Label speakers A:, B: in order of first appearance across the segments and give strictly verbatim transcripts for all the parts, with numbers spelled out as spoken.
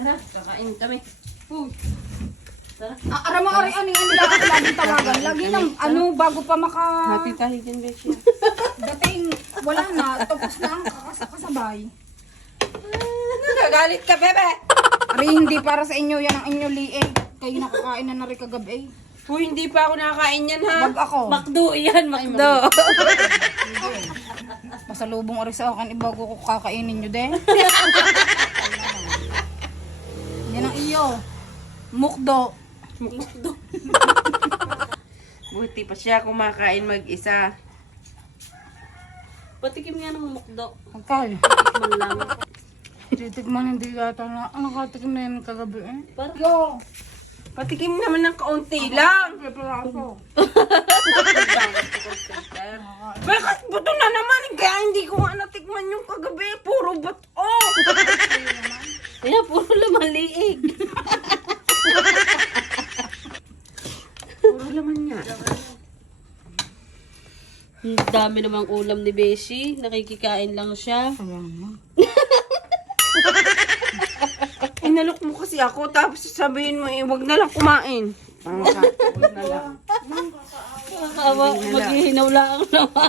A: Tara, kakain kami. Uy. Tara.
B: Ah, aram mo ari ani ani lagi laging tawagan. Lagi nang ano bago pa maka
A: Hati tayo dyan, Beshi.
B: dating wala na tapos na ang kakasabay.
A: Nagagalit ka, bebe.
B: Ari hindi para sa inyo yan ang inyo liig. Kayo nakakain na na rin kagabi.
A: Uy, hindi pa ako nakakain yan, ha?
B: Wag ako.
A: Makdo, yan, makdo.
B: Pasalubong ari sa akin ibago ko kakainin nyo din. Yan ang iyo. Mukdo.
A: Makdo. Buti pa siya kumakain mag-isa. Patikim nga ng mukdo.
B: Pagkal.
A: Tikman lang.
B: Titikman hindi yata na. Ano katikim na yan kagabi eh?
A: Parang-
B: Yo.
A: Patikim naman ng kaunti lang.
B: Preparaso.
A: Bakit buto na naman? Kaya hindi ko nga natikman yung kagabi. Puro bato. Kaya puro laman liig. Puro laman niya. Ang dami namang ulam ni Beshi. Nakikikain lang siya.
B: Ayan.
A: Inalok mo kasi ako, tapos sabihin mo, eh, wag na lang kumain. Parang ka, wag na lang. Nakakawa, maghihinaw lang naman.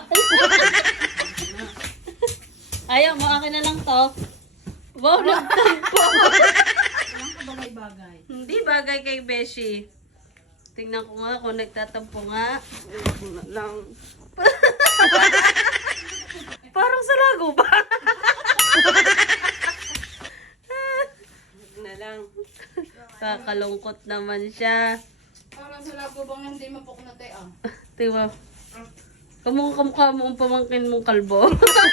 A: Ayaw mo, akin na lang to. Wow, nagtampo.
B: Bagay-bagay.
A: Hindi bagay kay Beshi. Tingnan ko nga kung nagtatampo nga. Wag na lang. Parang sa lago ba? na lang. Kakalungkot naman siya.
B: Parang sa lago bang hindi mapuknate ah.
A: Diba? Kamukha kamukha mo ang pamangkin mong kalbo.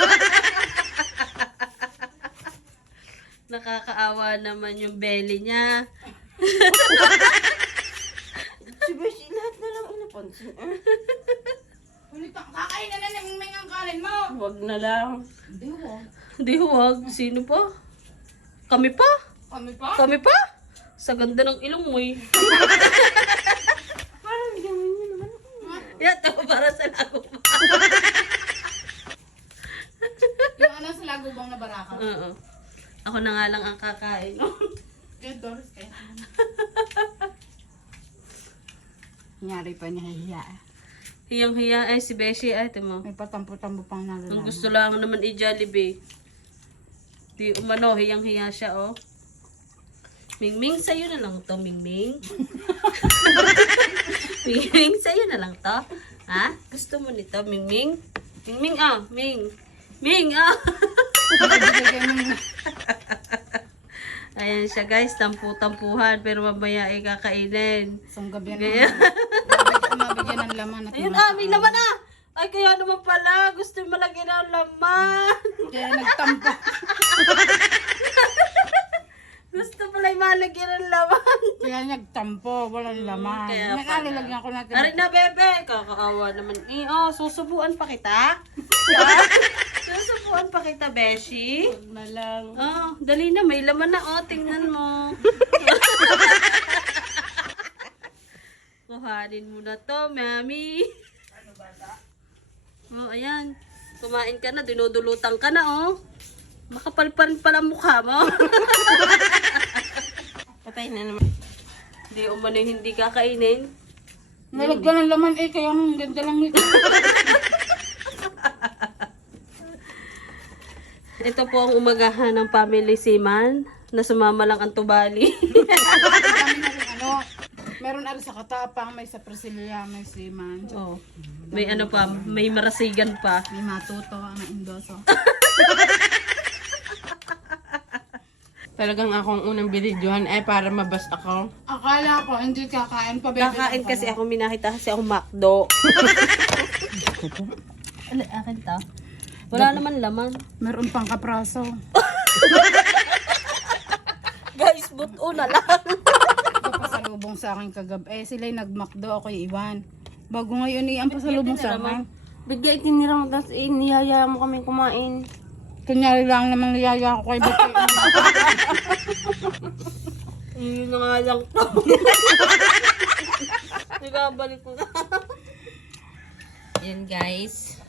A: Nakakaawa naman yung belly niya. Si Beshi, lahat na lang inapansin.
B: Kulitang kakain na na naming ang kanin mo.
A: Wag na lang.
B: Hindi ho.
A: Hindi huwag. Sino pa? Kami pa?
B: Kami pa?
A: Kami pa? Sa ganda ng ilong mo eh. Parang gawin niyo naman ako. Yan, tao para sa lago pa.
B: Yung ano sa lago bang na baraka?
A: Oo. Ako na nga lang ang kakain.
B: Kaya Doris kaya. Nyari pa niya hiya.
A: Hiyang-hiya ay si Beshi ay timo.
B: May patampo-tampo pang nalalaman.
A: Ang gusto lang naman i-Jollibee. Di umano, hiyang-hiya siya oh. Mingming, sa'yo na lang to, Mingming. Mingming, sa'yo na lang to. Ha? Gusto mo nito, Mingming? Mingming, ah, Ming. Ming, ah. Ayan siya guys, tampu-tampuhan, pero mamaya ay kakainin.
B: Isang gabi
A: Kaya,
B: na mabigyan ng laman at
A: ayun ah, may laman ah. Ay, kaya naman pala, gusto mo malagyan ng laman.
B: kaya nagtampo.
A: Gusto pala yung malagyan ng laman.
B: Kaya nagtampo, walang laman.
A: kaya pala.
B: Nakalilagyan ko natin.
A: Aray na, bebe. Kakaawa naman. Eh, oh, susubuan pa kita. Ah, susubuan pa kita, Beshi.
B: Huwag na lang.
A: Oh, dali na. May laman na, oh. Tingnan mo. Kuhanin mo na to, mami. Oh, ayan. Kumain ka na. Dinudulutan ka na, oh. Makapal pa rin pala mukha mo. Patay na naman. Hindi umano yung hindi kakainin.
B: Nalagyan ng laman eh, kaya ang ganda lang nito.
A: Ito po ang umagahan ng family Siman na sumama lang ang tubali.
B: Kami na rin ano, meron ari sa Katapang, may sa Presilia, may Siman.
A: Oh. May ano pa, may marasigan pa.
B: May matuto ang indoso.
A: Talagang akong unang binidyohan ay para mabas ako.
B: Akala ko hindi kakain pa. bebe.
A: Kakain kasi ako, minakita kasi ako makdo. Ala, akin to. Wala naman laman.
B: Meron pang kapraso.
A: Guys, buto na lang.
B: Ito pasalubong sa akin kagabi. Eh sila'y nagmakdo, ako yung iwan. Bago ngayon eh, ang pasalubong sa akin.
A: Bigla itinira mo, tapos eh, niyaya mo kami kumain.
B: Kunyari lang namang niyaya ko kay Bato.
A: Yun na nga lang to. Ibabalik ko na. Yan guys.